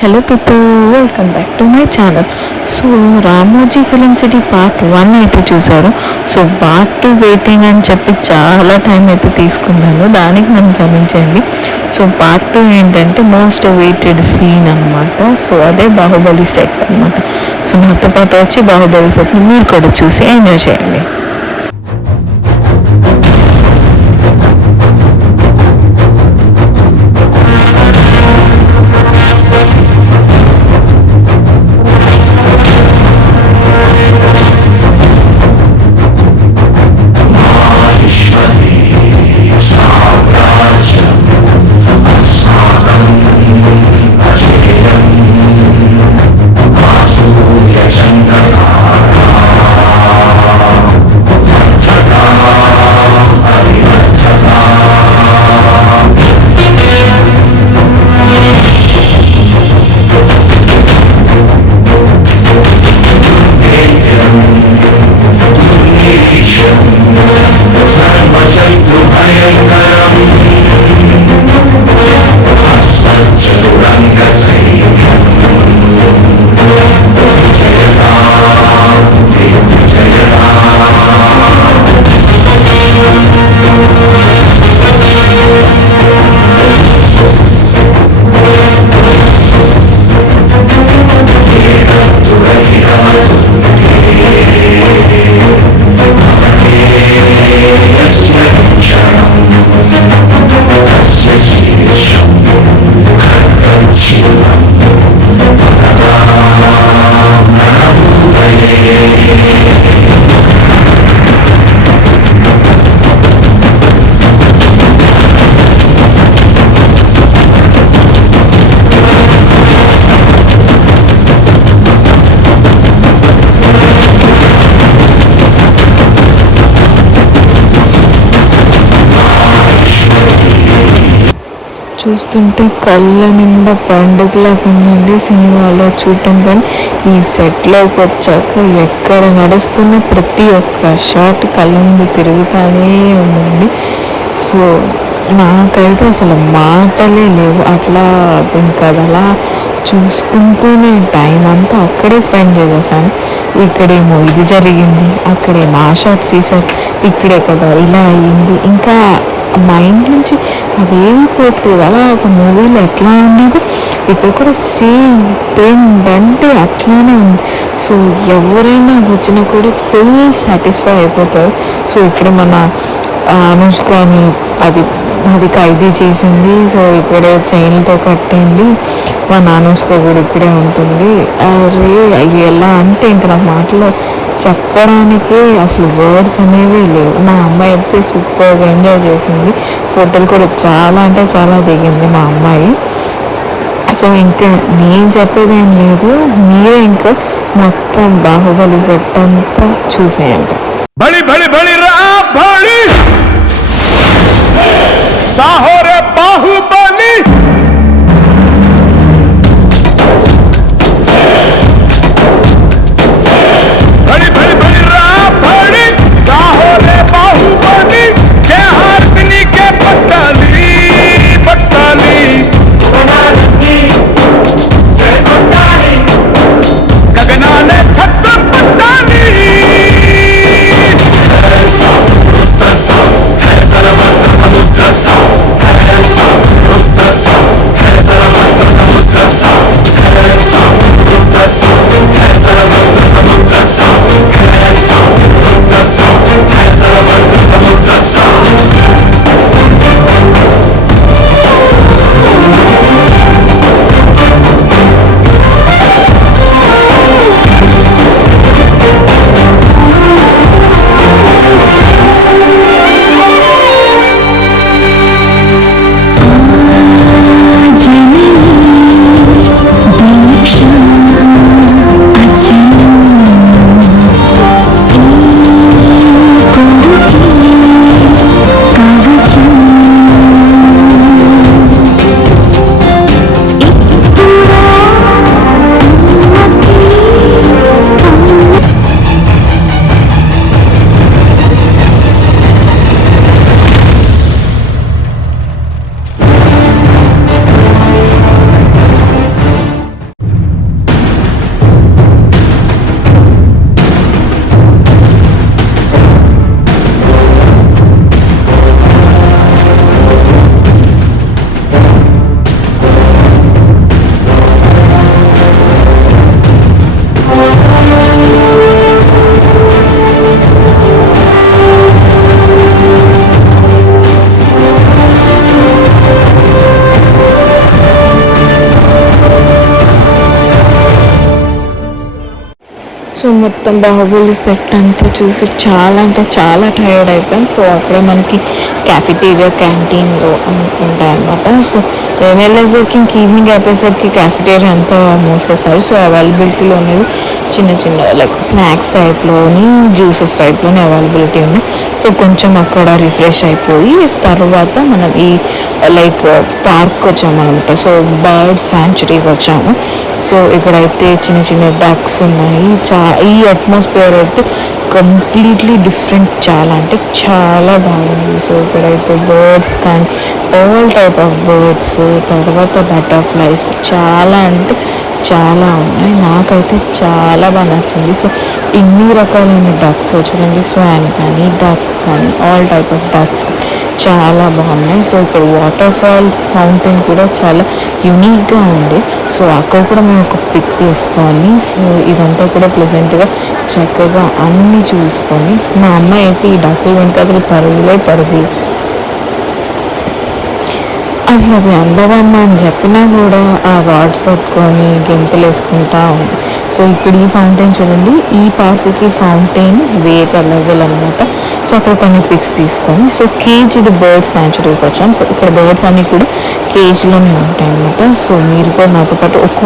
Hello people, welcome back to my channel. So Ramoji film city part 1 అయితే చూశారు. So part 2 waiting అని చెప్పి చాలా టైం అయితే తీసుకున్నాను, దానికి నన్ను క్షమించండి. సో పార్ట్ 2 ఏంటంటే మోస్ట్ వెయిటెడ్ సీన్ అనమాట. సో అదే బాహుబలి సెట్ అనమాట. సో నాతో పాటు వచ్చి బాహుబలి సెట్ని మీరు కూడా చూసి ఎంజాయ్ చేయండి. చూస్తుంటే కళ్ళ నిండా పండుగలాగా ఉందండి సినిమాలో చూడటం. కానీ ఈ సెట్లోకి వచ్చాక ఎక్కడ నడుస్తున్న ప్రతి ఒక్క షాట్ కళ్ళ ముందు తిరుగుతానే ఉందండి. సో నాకైతే అసలు మాటలే లేవు. అట్లా ఇంకా అలా చూసుకుంటూనే టైం అంతా అక్కడే స్పెండ్ చేసేసాను. ఇక్కడేమో ఇది జరిగింది, అక్కడేమో ఆ షాట్ తీసారు, ఇక్కడే కదా ఇలా అయ్యింది, ఇంకా మైండ్ నుంచి అవేమి పోవట్లేదు. అలా ఒక మూవీలో ఎట్లా ఉండేది ఇక్కడ కూడా సేమ్ ట్రెండ్ అంటే అట్లానే ఉంది. సో ఎవరైనా వచ్చినా కూడా ఫుల్ సాటిస్ఫై అయిపోతారు. సో ఇక్కడ మన అనుష్కని అది ఖైదీ చేసింది. సో ఇక్కడే చైన్లతో కట్టింది. మన అనుష్క కూడా ఇక్కడే ఉంటుంది. అరే ఎలా అంటే ఇంకా నాకు మాటలో చెప్పడానికి అసలు వర్డ్స్ అనేవి లేవు. మా అమ్మాయి అయితే సూపర్గా ఎంజాయ్ చేసింది. ఫోటోలు కూడా చాలా అంటే చాలా దిగింది మా అమ్మాయి. సో ఇంకా నేను చెప్పేదేం లేదు, మీరే ఇంకా మొత్తం బాహుబలి సెట్ అంతా చూసేయండి. బడి బడి బడి రా బడి సాహోరే బాహుబలి బడి బడి బడి రా బడి సాహోరే బాహుబలి జయ హార్దిని కే పట్టాలి పట్టాలి జయ పట్టాలి గగనానే ఛత్ర పట్టాలి మొత్తం బాహుబలి సెట్ అంతా చూసి చాలా అంటే చాలా టైర్డ్ అయిపోయాం. సో అక్కడ మనకి క్యాఫిటేరియా క్యాంటీన్లో ఉంటాయన్నమాట. సో మేము వెళ్ళేసరికి ఇంక ఈవినింగ్ అయిపోయేసరికి క్యాఫిటేరియా అంతా మూసేసారు. సో అవైలబిలిటీలో ఉన్నది చిన్న చిన్న లైక్ స్నాక్స్ టైప్లోని జ్యూసెస్ టైప్లోని అవైలబిలిటీ ఉంది. సో కొంచెం అక్కడ రిఫ్రెష్ అయిపోయి తర్వాత మనం ఈ లైక్ పార్క్ వచ్చామన్నమాట. సో బర్డ్ శాంచురీకి వచ్చాము. సో ఇక్కడైతే చిన్న చిన్న డక్స్ ఉన్నాయి. ఈ అట్మాస్ఫియర్ అయితే కంప్లీట్లీ డిఫరెంట్, చాలా అంటే చాలా బాగుంది. సో ఇక్కడైతే బర్డ్స్ కానీ ఆల్ టైప్ ఆఫ్ బర్డ్స్, తర్వాత బటర్ఫ్లైస్ చాలా అంటే చాలా ఉన్నాయి. నాకైతే చాలా బాగా నచ్చింది. సో ఇన్ని రకాలైన డక్స్ చూడండి, స్వాన్ కానీ డక్ కానీ ఆల్ టైప్ ఆఫ్ డక్స్ చాలా బాగున్నాయి. సో ఇక్కడ వాటర్ ఫాల్ ఫౌంటైన్ కూడా చాలా యూనిక్గా ఉంది. సో అక్కడ కూడా మేము ఒక పిక్ తీసుకొని సో ఇదంతా కూడా ప్లెజెంట్గా చక్కగా అన్నీ చూసుకొని మా అమ్మాయి అయితే ఈ డక్కులు వెనకాతలు పరుగులు అసలు అవి అందవమ్మా అని చెప్పినా కూడా ఆ రాడ్స్ పట్టుకొని గెంతులు వేసుకుంటా ఉంది. సో ఇక్కడ ఈ ఫౌంటైన్ చూడండి, ఈ పార్క్కి ఫౌంటైన్ వేరే లెవెల్ అనమాట. సో అక్కడ కొన్ని పిక్స్ తీసుకొని సో కేజ్డ్ బర్డ్ శాంచురీకి వచ్చాం. సో ఇక్కడ బర్డ్స్ అన్నీ కూడా కేజ్లోనే ఉంటాయి అన్నమాట. సో మీరు కూడా నాతో పాటు ఒక్కో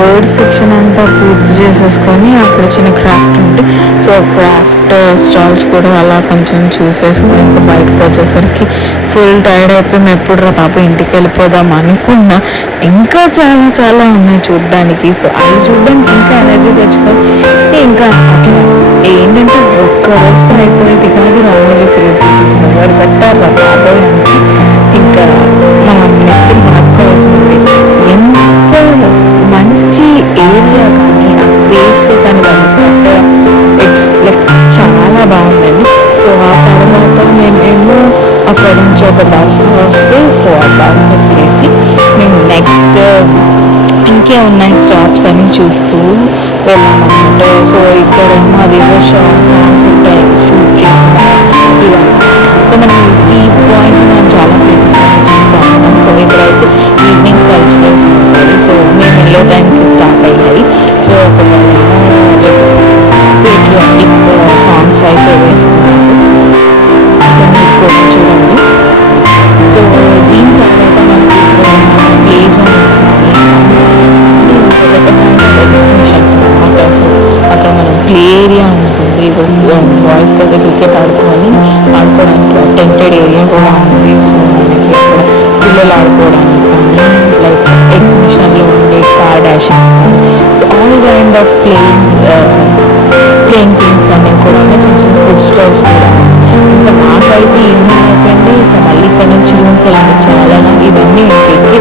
బర్డ్ సెక్షన్ అంతా పూర్తి చేసేసుకొని అక్కడ చిన్న క్రాఫ్ట్ ఉంది. సో క్రాఫ్ట్ స్టాల్స్ కూడా అలా కొంచెం చూసేసుకొని ఇంకా బయటకు వచ్చేసరికి ఫుల్ టైర్డ్ అయిపోయి మేము ఎప్పుడు రా పాప ఇంటికి వెళ్ళిపోదాం అనుకున్నా. ఇంకా చాలా చాలా ఉన్నాయి చూడడానికి. సో అవి చూడడానికి ఇంకా ఎనర్జీ తెచ్చుకొని ఇంకా అట్లా ఏంటంటే ఒక్క రోజుతో అయిపోయేది కాదు. రామోజీ ఫిలిం సిటీ ఎవరు పెట్టారు రా బాబోయ్ అంటే ఇంకా మనం నెత్తి మార్చుకోవాల్సింది. ఎంత మంచి ఏరియా కానీ ఆ స్పేస్లో కానీ వాళ్ళు కట్టడం ఇట్స్ లైక్ చాలా బాగుందండి. సో ఆ తర్వాత మేమేమో అక్కడ నుంచి ఒక బస్సు వస్తే సో ఆ బస్ ఎక్కేసి మేము నెక్స్ట్ ఇంకే ఉన్నాయి స్టాప్స్ అని చూస్తూ వెళ్ళామన్నమాట. సో ఇక్కడేమో అదేదో సాంగ్స్ ఉంటాయి షూట్ చేసిన ఇవన్నీ సో మనం ఈ పాయింట్ మనం చాలా ప్లేసెస్ అనేది చూస్తూ ఉన్నాం. సో ఇక్కడైతే ఈవినింగ్ కల్చరల్స్ ఉంటుంది. సో మేము వెళ్ళే టైంకి స్టార్ట్ అయ్యాయి. సో ఒక పేట్రియాటిక్ సాంగ్స్ అయితే వేస్తున్నారు. సో మీరు కూడా చూడండి. సో దీని తర్వాత మనకి ప్లేస్ ఎగ్జిబిషన్ అనమాట. సో అక్కడ మనం ప్లే ఏరియా ఉంటుంది. బాయ్స్కి అయితే క్రికెట్ ఆడుకోవడానికి టెంటెడ్ ఏరియా కూడా ఉంది. సో మనకి అక్కడ పిల్లలు ఆడుకోవడానికి కానీ లైక్ ఎగ్జిబిషన్లో ఉండే కార్ డాషింగ్స్ కానీ so all kind of playing things అన్నీ కూడా ఉన్నాయి. చిన్న చిన్న ఫుడ్ స్టాల్స్ కూడా ఇంకా నాకైతే ఈవినింగ్ అయిపోయింది. సో మళ్ళీ ఇక్కడ నుంచి రూమ్కి వెళ్ళండి. చాలా ఇవన్నీ ఎక్కి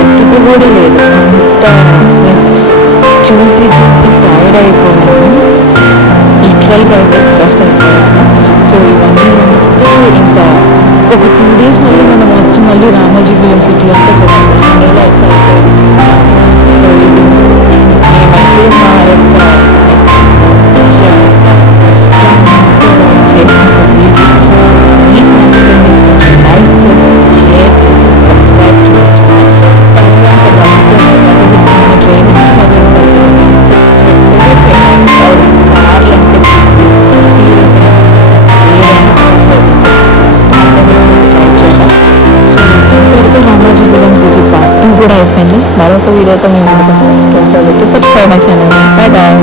ఒట్టుకు కూడా లేదు. అంత చూసి టైర్డ్ అయిపోయాను. లిటరల్గా అయితే ఎగ్జాస్ట్ అయిపోయాను. సో ఇవన్నీ అంటే ఇంకా ఒక 2 days మళ్ళీ మనం వచ్చి మళ్ళీ రామోజీ ఫిలిం సిటీ అంతా చూడాలి. సండేలో అయితే సో ఇది మేమైతే మా యొక్క చేసిన వీడియో మీకు నచ్చితే లైక్ చేసి షేర్ చేసి సబ్స్క్రైబ్ చేయొచ్చు. తర్వాత వాళ్ళతో చిన్న ట్రైనింగ్ కార్లు అంటే స్టార్ట్ చేసేస్తే ట్రై చేద్దాం. సో ఇంతటితో రామోజీ ఫిలిం సిటీ పార్ట్ 2 కూడా అయిపోయింది. మరొక వీడియోతో మేము ముందుకు వస్తాం. Subscribe my channel. Bye bye.